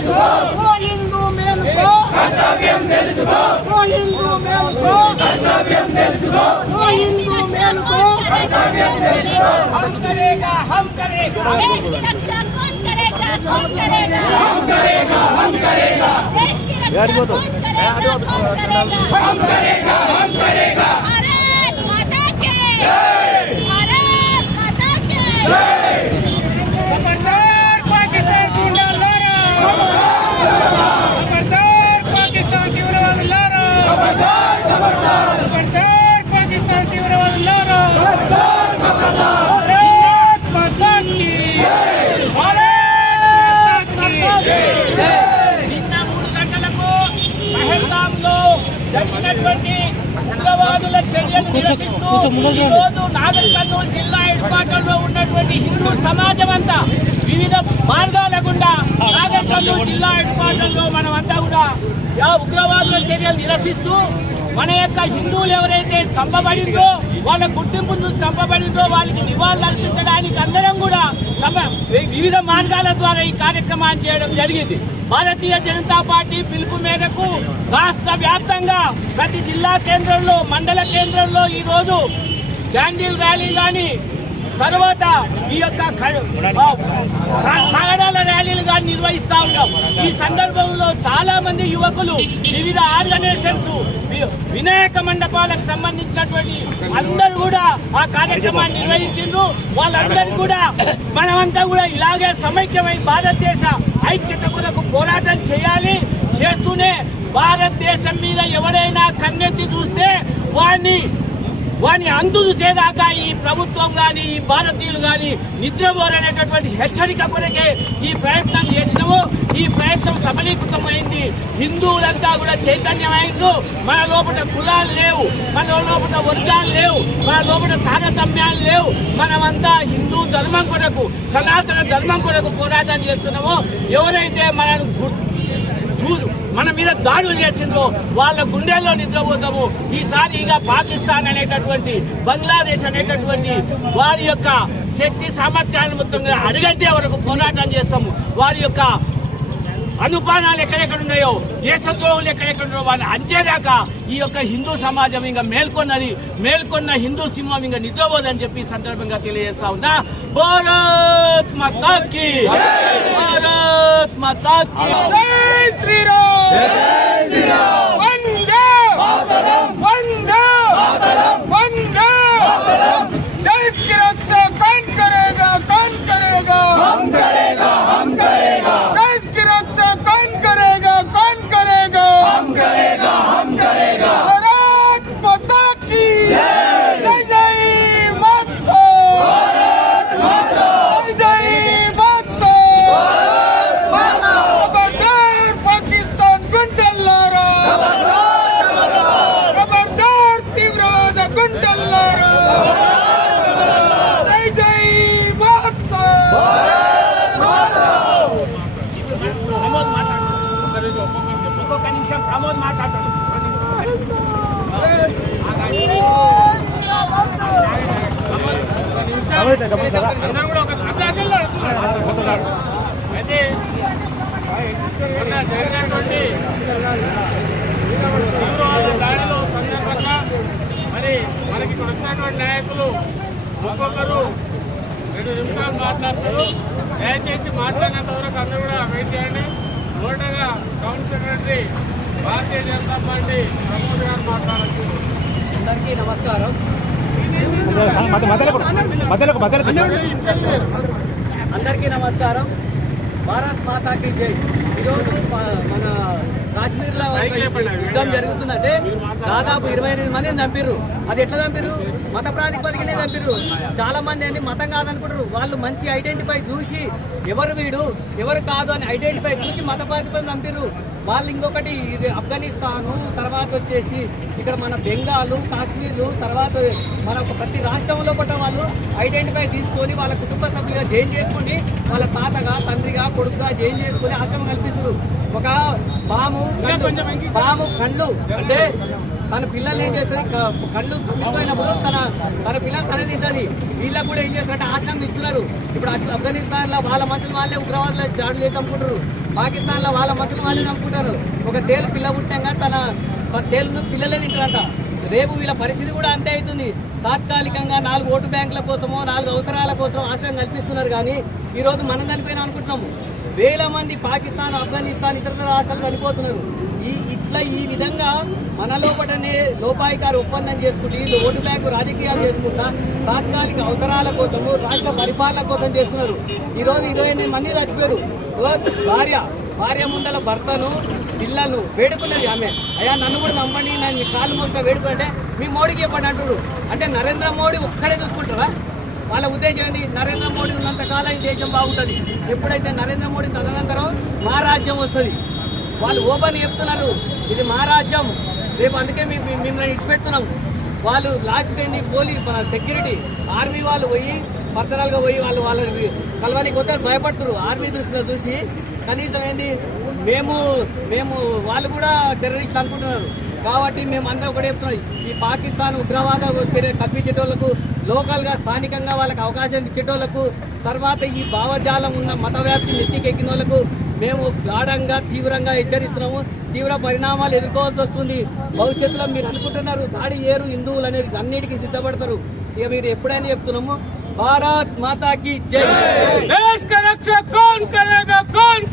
తెలుసుకో ఓ హిందూ మేలుకో కర్తవ్యం తెలుసుకో ఓ హిందూ మేలుకో కర్తవ్యం తెలుసుకో ఓ హిందూ మేలుకో కర్తవ్యం తెలుసుకో హమ్ కరేగా హమ్ కరేగా దేశ్ కి రక్షణ कौन करेगा कौन करेगा हम करेगा हम करेगा देश की रक्षा कौन करेगा कौन करेगा हम करेगा हम करेगा भारत माता के भारत माता के చర్యలు నిరసిస్తూ ఈ రోజు నాగర్ కర్నూలు జిల్లా చుట్టుపక్కలలో ఉన్నటువంటి హిందూ సమాజం అంతా వివిధ మార్గాల గుండా నాగర్ జిల్లా హెడ్ మనమంతా కూడా ఉగ్రవాదుల చర్యలు నిరసిస్తూ మన యొక్క హిందువులు ఎవరైతే చంపబడిందో వాళ్ళ గుర్తింపు చంపబడిందో వాళ్ళకి నివాళులు అర్పించడానికి అందరం కూడా వివిధ మార్గాల ద్వారా ఈ కార్యక్రమాన్ని చేయడం జరిగింది. భారతీయ జనతా పార్టీ పిలుపు మేరకు రాష్ట్ర వ్యాప్తంగా ప్రతి జిల్లా కేంద్రంలో మండల కేంద్రంలో ఈరోజు క్యాండిల్ ర్యాలీ కానీ తర్వాత ఈ యొక్క క- కాగడాల ర్యాలీలు కానీ నిర్వహిస్తా ఉన్నాం. ఈ సందర్భంలో చాలా మంది యువకులు వివిధ ఆర్గనైజేషన్స్ వినాయక మండపాలకు సంబంధించినటువంటి అందరూ కూడా ఆ కార్యక్రమాన్ని నిర్వహించిండ్రు. వాళ్ళందరూ కూడా మనమంతా కూడా ఇలాగే సమైక్యమై భారతదేశ ఐక్యత కొరకు పోరాటం చేయాలి. చేస్తూనే భారతదేశం మీద ఎవరైనా కన్నెత్తి చూస్తే వాడిని వాని అంతు చేదాకా ఈ ప్రభుత్వం గాని ఈ భారతీయులు గాని నిద్రపోరనేటటువంటి హెచ్చరిక కొరకే ఈ ప్రయత్నం చేసినాము. ఈ ప్రయత్నం సఫలీకృతమైంది. హిందువులంతా కూడా చైతన్యమైండు మన లోపల కులాలు లేవు. మన లోపల వర్గాలు లేవు. మన లోపల తారతమ్యాలు లేవు. మనమంతా హిందూ ధర్మం కొరకు సనాతన ధర్మం కొరకు పోరాటం చేస్తున్నామో. ఎవరైతే మనను గుర్తు మన మీద దాడులు చేసిందో వాళ్ళ గుండెల్లో నిద్రపోతాము. ఈసారి ఇక పాకిస్తాన్ అనేటటువంటి బంగ్లాదేశ్ అనేటటువంటి వారి యొక్క శక్తి సామర్థ్యాన్ని మొత్తంగా అడుగంటే వరకు పోరాటం చేస్తాము. వారి యొక్క అనుపానాలు ఎక్కడెక్కడ ఉన్నాయో దేశద్రోహులు ఎక్కడెక్కడ ఉన్నాయో వాళ్ళని అంచేదాకా ఈ యొక్క హిందూ సమాజం ఇంకా మేల్కొన్నది మేల్కొన్న హిందూ సింహం ఇంకా నిద్రపోదని చెప్పి సందర్భంగా తెలియజేస్తా ఉందా భారత్ మాతాకి! భారత్ మాతాకి! జై అయితే మొన్న జరిగినటువంటి తీవ్రవాద దాడిలో సందర్భంగా మరి మనకి ఇక్కడ వచ్చినటువంటి నాయకులు ఒక్కొక్కరు రెండు నిమిషాలు మాట్లాడతారు. దయచేసి మాట్లాడినంత వరకు అందరూ కూడా వెయిట్ చేయండి. నోటగా గౌన్ సెక్రటరీ భారతీయ జనతా పార్టీ ప్రమోద్ గారు మాట్లాడచ్చు. అందరికీ నమస్కారం. అందరికీ నమస్కారం. భారత్ మాతాకి జై. ఈరోజు మన కాశ్మీర్లో యుద్ధం జరుగుతుందంటే దాదాపు ఇరవై ఎనిమిది మందిని చంపిర్రు. అది ఎట్లా చంపిర్రు? మత ప్రాతిపదికనే చంపిర్రు చాలా మంది అండి మతం కాదనుకుంటారు. వాళ్ళు మంచి ఐడెంటిఫై చూసి ఎవరు వీడు ఎవరు కాదు అని ఐడెంటిఫై చూసి మత ప్రాతిపదికన చంపిర్రు వాళ్ళు ఇంకొకటి ఇది ఆఫ్ఘనిస్తాను తర్వాత వచ్చేసి ఇక్కడ మన బెంగాల్ కాశ్మీర్ తర్వాత మన ప్రతి రాష్ట్రంలో పట్ల వాళ్ళు ఐడెంటిఫై తీసుకొని వాళ్ళ కుటుంబ సభ్యులుగా జైన్ చేసుకుని వాళ్ళ తాతగా తండ్రిగా కొడుకుగా జైన్ చేసుకుని ఆశ్రమం కల్పిస్తారు ఒక పాము పాము కళ్ళు అంటే తన పిల్లల్ని ఏం చేస్తుంది? కళ్ళు కమ్మిపోయినప్పుడు తన తన పిల్లలు తన వీళ్ళకు కూడా ఏం చేస్తారంటే ఆశ్రమం ఇస్తున్నారు. ఇప్పుడు అఫ్- ఆఫ్ఘనిస్తాన్లో వాళ్ళ మంత్రులు వాళ్ళే ఉగ్రవాదులు దాడులు చేసి చంపుకుంటారు పాకిస్తాన్లో వాళ్ళ మంత్రులు వాళ్ళే చంపుకుంటారు ఒక తేలు పిల్ల పుట్టాక తన తన తేలును పిల్లలే తింటారంట. రేపు వీళ్ళ పరిస్థితి కూడా అంతే అవుతుంది. తాత్కాలికంగా నాలుగు ఓటు బ్యాంకుల కోసమో నాలుగు అవసరాల కోసం ఆశ్రయం కల్పిస్తున్నారు కానీ ఈరోజు మనం చనిపోయినా అనుకుంటున్నాము. వేల మంది పాకిస్తాన్ ఆఫ్ఘనిస్తాన్ ఇతర రాష్ట్రాలు చనిపోతున్నారు. ఈ ఇట్లా ఈ విధంగా మన లోపటనే లోపాయికారు ఒప్పందం చేసుకుంటూ వీళ్ళు ఓటు బ్యాంకు రాజకీయాలు చేసుకుంటా తాత్కాలిక అవసరాల కోసము రాష్ట్ర పరిపాలన కోసం చేస్తున్నారు. ఈ ఇరవై ఎనిమిది మంది చచ్చిపోయారు. భార్య భార్య ముందల భర్తను పిల్లలు వేడుకున్నది ఆమె. అయ్యా నన్ను కూడా నమ్మండి నన్ను మీ కాలు మొక్క వేడుకుంటే మీ మోడీకి చెప్పండి అంటున్నారు. అంటే నరేంద్ర మోడీ ఒక్కడే చూసుకుంటారా? వాళ్ళ ఉద్దేశం ఏంటి నరేంద్ర మోడీ ఉన్నంత కాలం ఈ దేశం బాగుంటుంది. ఎప్పుడైతే నరేంద్ర మోడీ తదనంతరం మా రాజ్యం వస్తుంది. వాళ్ళు ఓపెన్ చెప్తున్నారు. ఇది మా రాజ్యం. రేపు అందుకే మేము మేము- మిమ్మల్ని ఇచ్చిపెడుతున్నాం వాళ్ళు లాస్ట్కి ఏంది? పోలీస్ మన సెక్యూరిటీ ఆర్మీ వాళ్ళు పోయి పర్సనల్గా పోయి వాళ్ళు వాళ్ళని కలవనికి కొత్త భయపడుతున్నారు. ఆర్మీ దృష్టిలో చూసి కనీసం ఏంది? మేము మేము వాళ్ళు కూడా టెర్రరిస్ట్ అనుకుంటున్నారు. కాబట్టి మేము అందరం కూడా చెప్తున్నాం. ఈ పాకిస్తాన్ ఉగ్రవాద కల్పించేటోళ్ళకు లోకల్గా స్థానికంగా వాళ్ళకి అవకాశం ఇచ్చేటోళ్ళకు తర్వాత ఈ భావజాలం ఉన్న మత వ్యాప్తి నెత్తికెక్కిన వాళ్ళకు మేము గాఢంగా తీవ్రంగా హెచ్చరిస్తున్నాము. తీవ్ర పరిణామాలు ఎదుర్కోవాల్సి వస్తుంది. భవిష్యత్తులో మీరు అనుకుంటున్నారు దాడి ఏరు హిందువులు అనేది అన్నిటికీ సిద్ధపడతారు. ఇక మీరు ఎప్పుడైనా చెప్తున్నాము భారత్ మాతాకి జై! కౌన్ కౌన్ కరేగా కౌన్